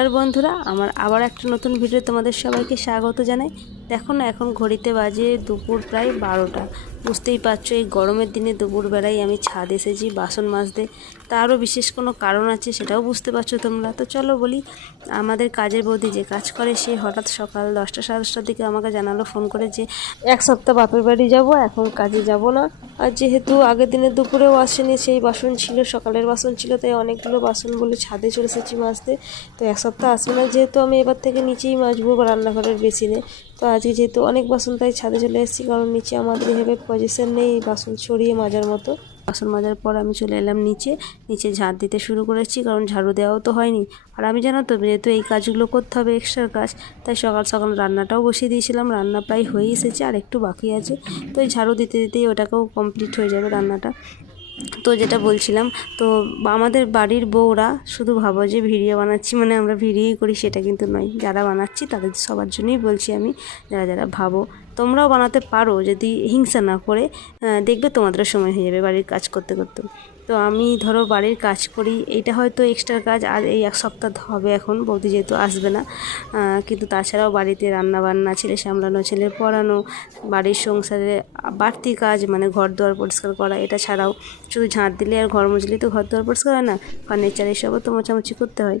আর বন্ধুরা, আমার আবার একটা নতুন ভিডিও তোমাদের সবাইকে স্বাগত জানাই। দেখো না, এখন ঘড়িতে বাজে দুপুর প্রায় 12টা। বুঝতেই পারছো, এই গরমের দিনে দুপুরবেলায় আমি ছাদ এসেছি বাসন মাজতে। তারও বিশেষ কোনো কারণ আছে, সেটাও বুঝতে পারছো তোমরা। তো চলো বলি, আমাদের কাজের বৌদি যে কাজ করে, সে হঠাৎ সকাল 10টা সাড়ে 10টার দিকে আমাকে জানালো ফোন করে যে এক সপ্তাহ বাপের বাড়ি যাব, এখন কাজে যাব না। আর যেহেতু আগের দিনের দুপুরেও আসেনি, সেই বাসন ছিল, সকালের বাসন ছিল, তাই অনেকগুলো বাসন বলে ছাদে চলে এসেছি মাজতে। তো এক সপ্তাহ আসবে না, যেহেতু আমি এবার থেকে নিচেই মাজবো বা রান্নাঘরের বেসিনে। তো আজকে যেহেতু অনেক বাসন, তাই ছাদে চলে এসেছি, কারণ নিচে আমাদের এভাবে পজিশন নেই বাসন ছড়িয়ে মাজার মতো। বাসন মাজার পর আমি চলে এলাম নিচে। নিচে ঝাড় দিতে শুরু করেছি, কারণ ঝাড়ু দেওয়াও তো হয়নি। আর আমি জানো তো, যেহেতু এই কাজগুলো করতে হবে, এক্সট্রা কাজ, তাই সকাল সকাল রান্নাটাও বসিয়ে দিয়েছিলাম। রান্না প্রায় হয়ে এসেছে, আর একটু বাকি আছে। তো এই ঝাড়ু দিতে দিতেই ওটাকেও কমপ্লিট হয়ে যাবে রান্নাটা। তো যেটা বলছিলাম, তো আমাদের বাড়ির বউরা শুধু ভাবো যে ভিডিও বানাচ্ছি মানে আমরা ভিডিওই করি, সেটা কিন্তু নয়। যারা বানাচ্ছি তাদের সবার জন্যই বলছি আমি, যারা যারা ভাবো তোমরাও বানাতে পারো যদি হিংসা না করে। দেখবে তোমাদেরও সময় হয়ে যাবে বাড়ির কাজ করতে করতে। তো আমি ধরো বাড়ির কাজ করি, এইটা হয়তো এক্সট্রা কাজ, আর এই এক সপ্তাহ হবে এখন, বৌদি যেহেতু আসবে না। কিন্তু তাছাড়াও বাড়িতে রান্না বান্না, ছেলে সামলানো, ছেলের পড়ানো, বাড়ির সংসারে বাড়তি কাজ মানে ঘর দুয়ার পরিষ্কার করা, এটা ছাড়াও শুধু ঝাঁট দিলে আর ঘর মুছলেই তো ঘর দুয়ার পরিষ্কার হয় না, ফার্নিচার এসবও তো মোছামুছি করতে হয়।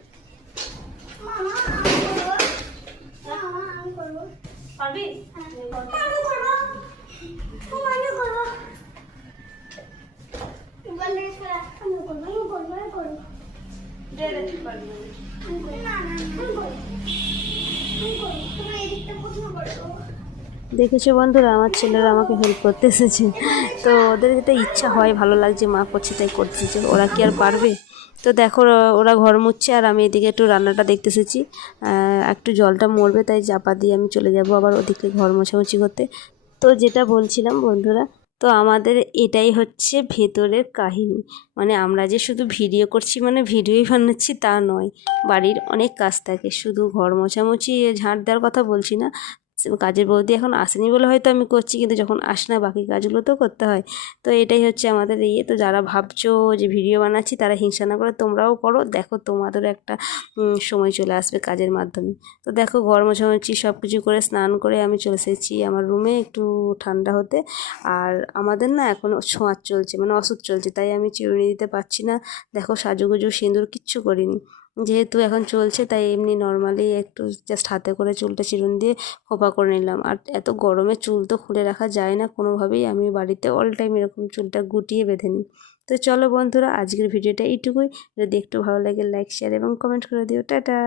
দেখেছো বন্ধুরা, আমার ছেলেরা আমাকে হেল্প করতে এসেছে। তো ওদের যেটা ইচ্ছা হয়, ভালো লাগছে, মা করছে তাই করতেছে, ওরা কি আর পারবে। তো দেখো, ওরা ঘর মুছছে আর আমি এদিকে একটু রান্নাটা দেখতে এসেছি। একটু জলটা মরবে, তাই চাপা দিয়ে আমি চলে যাব আবার ওদিকে ঘর মোছামুছি করতে। তো যেটা বলছিলাম বন্ধুরা, তো আমাদের এটাই হচ্ছে ভেতরের কাহিনী। মানে আমরা যে শুধু ভিডিও করছি মানে ভিডিওই বানাচ্ছি তা নয়, বাড়ির অনেক কাজ থাকে। শুধু ঘর মোছামুছি, ঝাঁট দেওয়ার কথা বলছি না। কাজের বৌদি এখন আসেনি বলে হয়তো আমি করছি, কিন্তু যখন আসে না বাকি কাজগুলো তো করতে হয়। তো এটাই হচ্ছে আমাদের ইয়ে। তো যারা ভাবছো যে ভিডিও বানাচ্ছি, তারা হিংসা না করে তোমরাও করো, দেখো তোমাদেরও একটা সময় চলে আসবে কাজের মাধ্যমে। তো দেখো, ঘর মোছামুছি সব কিছু করে স্নান করে আমি চলে এসেছি আমার রুমে একটু ঠান্ডা হতে। আর আমাদের না এখন ছোঁয়াচ চলছে, মানে ওষুধ চলছে, তাই আমি চিরুনি দিতে পারছি না। দেখো, সাজুগুজু সিঁদুর কিচ্ছু করিনি, যেহেতু এখন চলছে, তাই এমনি নর্মালি একটু জাস্ট হাতে করে চুলটা চিরুনি দিয়ে খোপা করে নিলাম। আর এত গরমে চুল তো খুলে রাখা যায় না কোনোভাবেই, আমি বাড়িতে অল টাইম এরকম চুলটা গুটিয়ে বেঁধে নিই। তো চলো বন্ধুরা, আজকের ভিডিওটা এইটুকুই। যদি একটু ভালো লাগে লাইক, শেয়ার এবং কমেন্ট করে দিও। টাটা।